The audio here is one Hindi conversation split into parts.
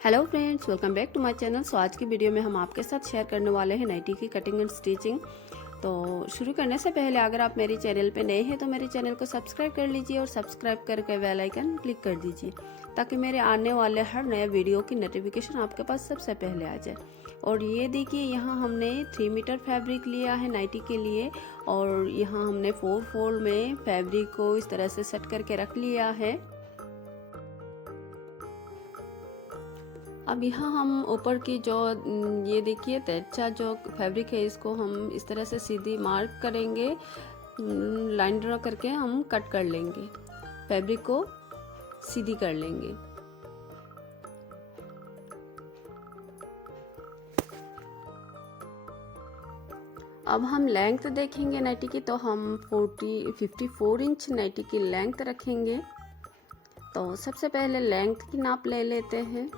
Hello friends, welcome back to my channel. So आज की वीडियो में हम आपके साथ शेयर करने वाले हैं नाइटी की कटिंग एंड स्टिचिंग। तो शुरू करने से पहले अगर आप मेरे चैनल पे नए हैं तो मेरे चैनल को सब्सक्राइब कर लीजिए और सब्सक्राइब करके बेल आइकन क्लिक कर दीजिए ताकि मेरे आने वाले हर नए वीडियो की नोटिफिकेशन आपके पास सबसे पहले आ जाए। और ये देखिए, यहाँ हमने 3 मीटर फैब्रिक लिया है नाइटी के लिए और यहाँ हमने 4 फोल्ड में फैब्रिक को इस तरह से सेट करके रख लिया है। अब यहाँ हम ऊपर की जो ये देखिए तिरछा जो फैब्रिक है इसको हम इस तरह से सीधी मार्क करेंगे, लाइन ड्रॉ करके हम कट कर लेंगे, फैब्रिक को सीधी कर लेंगे। अब हम लेंथ देखेंगे नाइटी की, तो हम 54 इंच नाइटी की लेंथ रखेंगे। तो सबसे पहले लेंथ की नाप ले लेते हैं।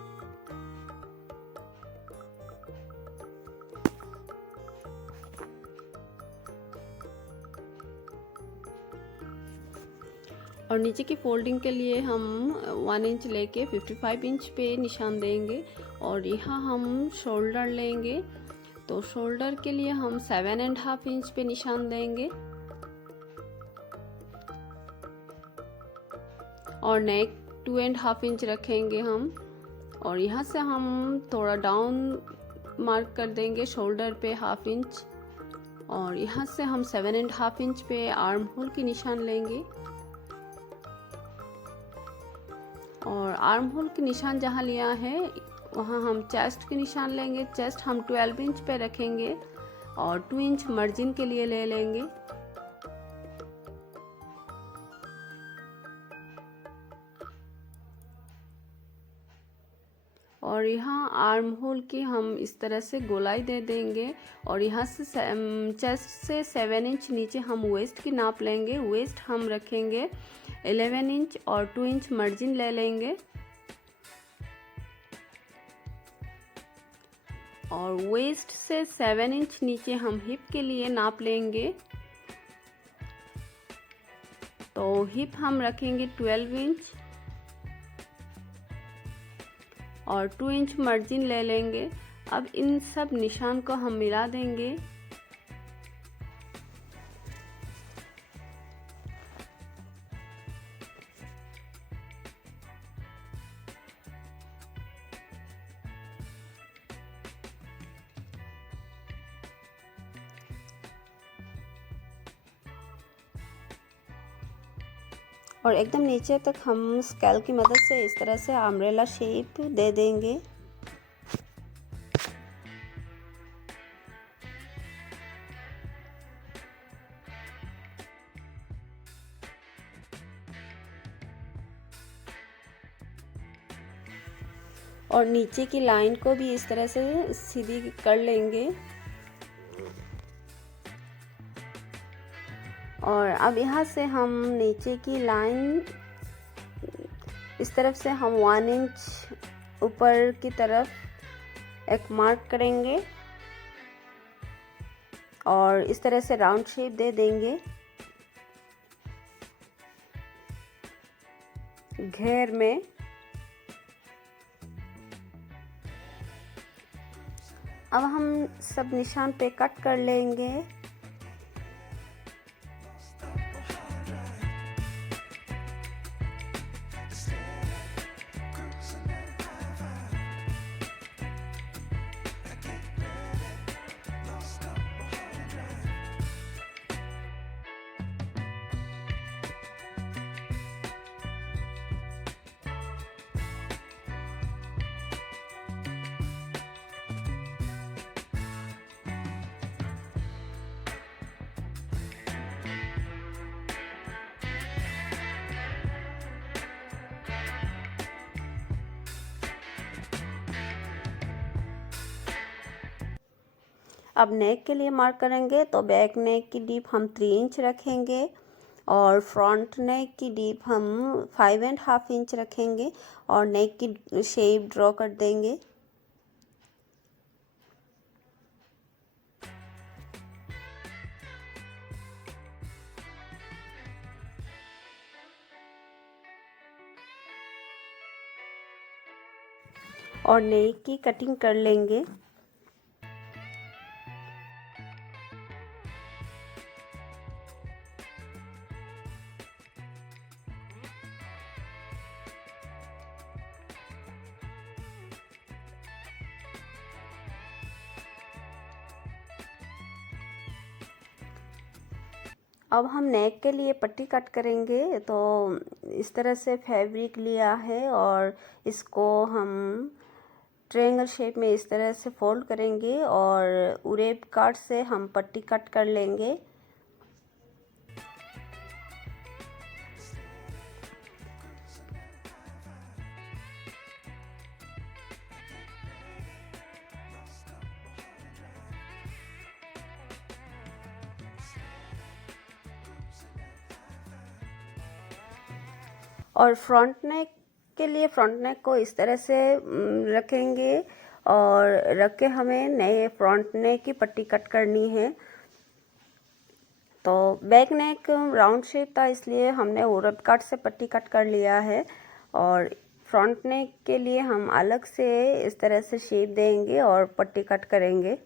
और नीचे की फोल्डिंग के लिए हम 1 इंच लेके 55 इंच पे निशान देंगे। और यहाँ हम शोल्डर लेंगे, तो शोल्डर के लिए हम 7.5 इंच पे निशान देंगे। और नेक 2.5 इंच रखेंगे हम। और यहाँ से हम थोड़ा डाउन मार्क कर देंगे शोल्डर पे 1/2 इंच। और यहाँ से हम 7.5 इंच पे आर्म होल की निशान लेंगे। और आर्म होल की निशान जहाँ लिया है वहाँ हम चेस्ट की निशान लेंगे। चेस्ट हम 12 इंच पे रखेंगे और 2 इंच मार्जिन के लिए ले लेंगे। और यहाँ आर्म होल की हम इस तरह से गोलाई दे देंगे। और यहाँ से चेस्ट से 7 इंच नीचे हम वेस्ट की नाप लेंगे। वेस्ट हम रखेंगे 11 इंच और 2 इंच मार्जिन ले लेंगे। और वेस्ट से 7 इंच नीचे हम हिप के लिए नाप लेंगे। तो हिप हम रखेंगे 12 इंच और 2 इंच मार्जिन ले लेंगे। अब इन सब निशान को हम मिला देंगे। और एकदम नीचे तक हम स्केल की मदद से इस तरह से अम्ब्रेला शेप दे देंगे। और नीचे की लाइन को भी इस तरह से सीधी कर लेंगे। और अब यहाँ से हम नीचे की लाइन इस तरफ से हम 1 इंच ऊपर की तरफ एक मार्क करेंगे और इस तरह से राउंड शेप दे देंगे घेर में। अब हम सब निशान पे कट कर लेंगे। अब नेक के लिए मार्क करेंगे, तो बैक नेक की डीप हम 3 इंच रखेंगे और फ्रंट नेक की डीप हम 5.5 इंच रखेंगे और नेक की शेप ड्रॉ कर देंगे। और नेक की कटिंग कर लेंगे। अब हम नेक के लिए पट्टी कट करेंगे। तो इस तरह से फैब्रिक लिया है और इसको हम ट्रायंगल शेप में इस तरह से फोल्ड करेंगे और उरेब कार्ड से हम पट्टी कट कर लेंगे। और फ्रंट नेक के लिए फ्रंट नेक को इस तरह से रखेंगे और रख के हमें नए फ्रंट नेक की पट्टी कट करनी है। तो बैक नेक राउंड शेप था, इसलिए हमने उरब कट से पट्टी कट कर लिया है। और फ्रंट नेक के लिए हम अलग से इस तरह से शेप देंगे और पट्टी कट करेंगे।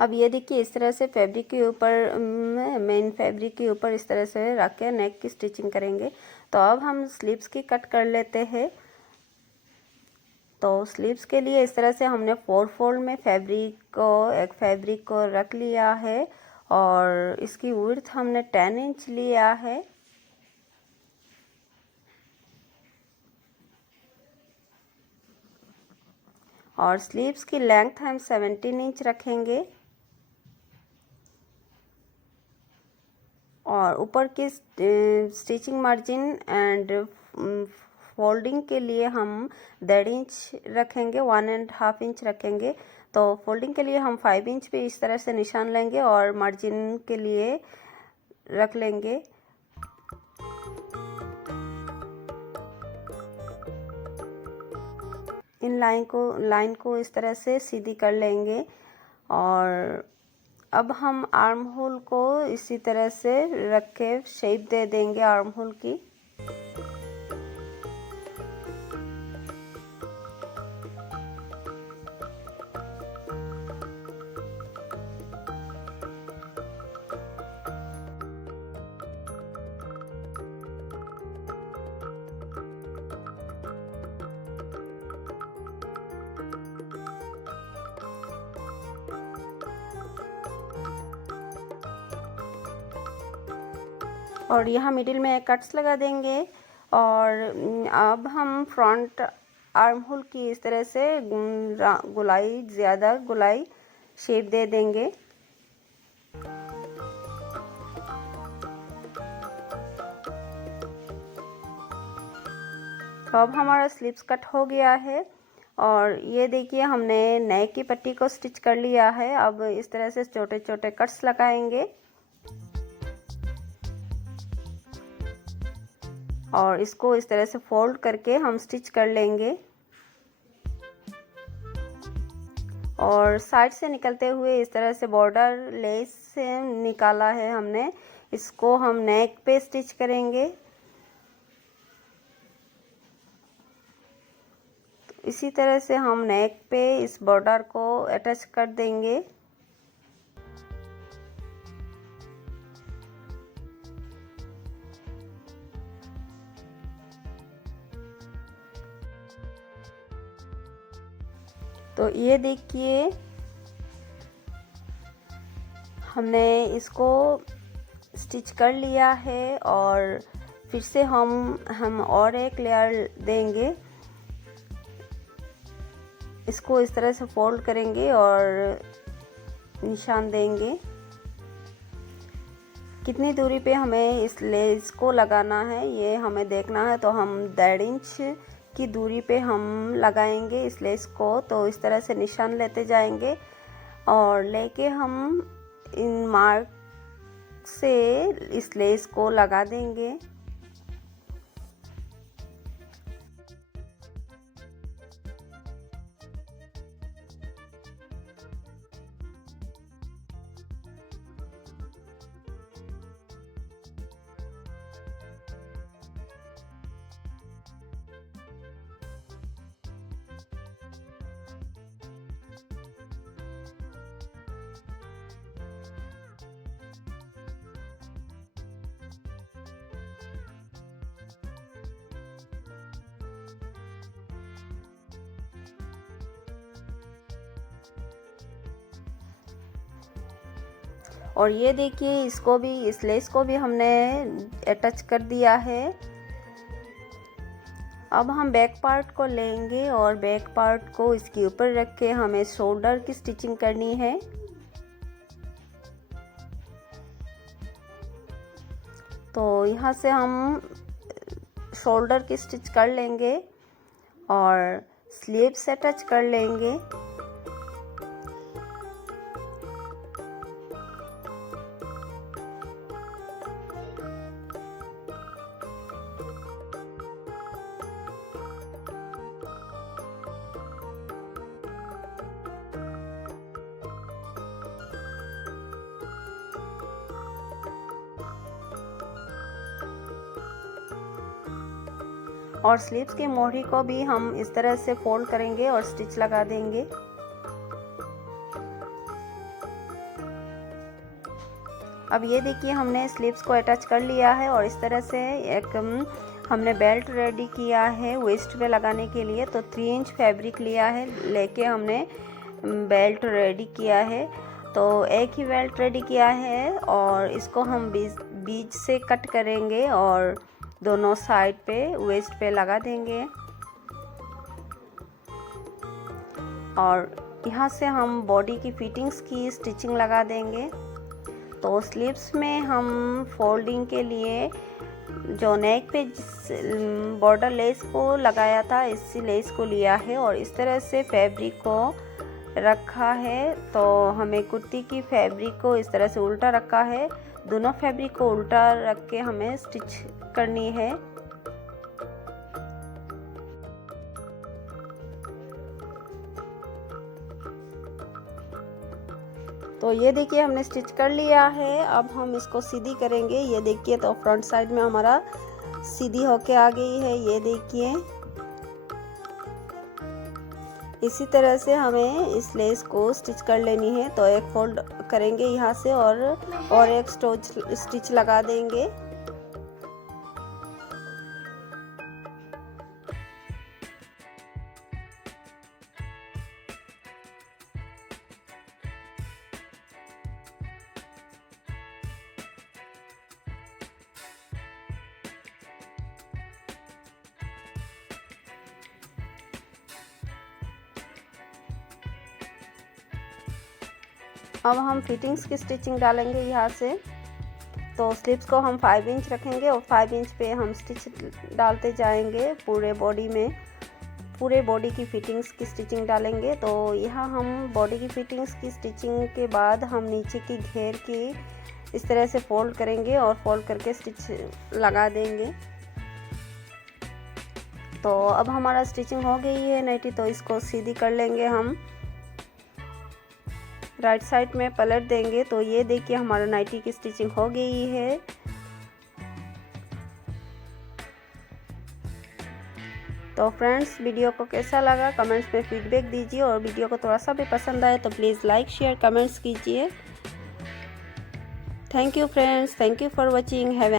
अब ये देखिए इस तरह से फैब्रिक के ऊपर मेन फैब्रिक के ऊपर इस तरह से रख के नेक की स्टिचिंग करेंगे। तो अब हम स्लीव्स की कट कर लेते हैं। तो स्लीव्स के लिए इस तरह से हमने 4 फोल्ड में एक फैब्रिक को रख लिया है और इसकी विड्थ हमने 10 इंच लिया है। और स्लीव्स की लेंथ हम 17 इंच रखेंगे और ऊपर की स्टिचिंग मार्जिन एंड फोल्डिंग के लिए हम 1.5 इंच रखेंगे, 1.5 इंच रखेंगे। तो फोल्डिंग के लिए हम 5 इंच पे इस तरह से निशान लेंगे और मार्जिन के लिए रख लेंगे। इन लाइन को इस तरह से सीधी कर लेंगे। और अब हम आर्म होल को इसी तरह से रख के शेप दे देंगे आर्म होल की। और यहाँ मिडिल में कट्स लगा देंगे। और अब हम फ्रंट आर्म होल की इस तरह से ज़्यादा गोलाई शेप दे देंगे। तो अब हमारा स्लीव्स कट हो गया है और ये देखिए हमने नेक की पट्टी को स्टिच कर लिया है। अब इस तरह से छोटे छोटे कट्स लगाएंगे और इसको इस तरह से फोल्ड करके हम स्टिच कर लेंगे। और साइड से निकलते हुए इस तरह से बॉर्डर लेस से निकाला है हमने, इसको हम नेक पे स्टिच करेंगे। तो इसी तरह से हम नेक पे इस बॉर्डर को अटैच कर देंगे। तो ये देखिए हमने इसको स्टिच कर लिया है और फिर से हम और एक लेयर देंगे। इसको इस तरह से फोल्ड करेंगे और निशान देंगे। कितनी दूरी पे हमें इस लेस को लगाना है ये हमें देखना है। तो हम 1.5 इंच की दूरी पे हम लगाएंगे इस लेस को। तो इस तरह से निशान लेते जाएंगे और लेके हम इन मार्क से इस लेस को लगा देंगे। और ये देखिए इसको भी, इस लेस को भी हमने अटैच कर दिया है। अब हम बैक पार्ट को लेंगे और बैक पार्ट को इसके ऊपर रख के हमें शोल्डर की स्टिचिंग करनी है। तो यहाँ से हम शोल्डर की स्टिच कर लेंगे और स्लीव्स अटैच कर लेंगे। और स्लीव्स की मोहरी को भी हम इस तरह से फोल्ड करेंगे और स्टिच लगा देंगे। अब ये देखिए हमने स्लीव्स को अटैच कर लिया है और इस तरह से एक हमने बेल्ट रेडी किया है वेस्ट पे लगाने के लिए। तो 3 इंच फैब्रिक लिया है, लेके हमने बेल्ट रेडी किया है। तो एक ही बेल्ट रेडी किया है और इसको हम बीच से कट करेंगे और दोनों साइड पे वेस्ट पे लगा देंगे। और यहाँ से हम बॉडी की फिटिंग्स की स्टिचिंग लगा देंगे। तो स्लीव्स में हम फोल्डिंग के लिए जो नेक पे बॉर्डर लेस को लगाया था, इसी लेस को लिया है और इस तरह से फैब्रिक को रखा है। तो हमें कुर्ती की फैब्रिक को इस तरह से उल्टा रखा है, दोनों फैब्रिक को उल्टा रख के हमें स्टिच करनी है। तो ये देखिए हमने स्टिच कर लिया है। अब हम इसको सीधी करेंगे। ये देखिए तो फ्रंट साइड में हमारा सीधी होके आ गई है। ये देखिए इसी तरह से हमें इस लेस को स्टिच कर लेनी है। तो एक फोल्ड करेंगे यहाँ से और एक स्टिच लगा देंगे। अब हम फिटिंग्स की स्टिचिंग डालेंगे यहाँ से। तो स्लीव्स को हम 5 इंच रखेंगे और 5 इंच पे हम स्टिच डालते जाएंगे पूरे बॉडी में। पूरे बॉडी की फिटिंग्स की स्टिचिंग डालेंगे। तो यहाँ हम बॉडी की फिटिंग्स की स्टिचिंग के बाद हम नीचे की घेर की इस तरह से फोल्ड करेंगे और फोल्ड करके स्टिच लगा देंगे। तो अब हमारा स्टिचिंग हो गई है नाइटी। तो इसको सीधी कर लेंगे हम, राइट साइड में पलट देंगे। तो ये देखिए हमारा नाइटी की स्टिचिंग हो गई है। तो फ्रेंड्स वीडियो को कैसा लगा कमेंट्स में फीडबैक दीजिए और वीडियो को थोड़ा सा भी पसंद आए तो प्लीज़ लाइक शेयर कमेंट्स कीजिए। Thank you friends, thank you for watching. Have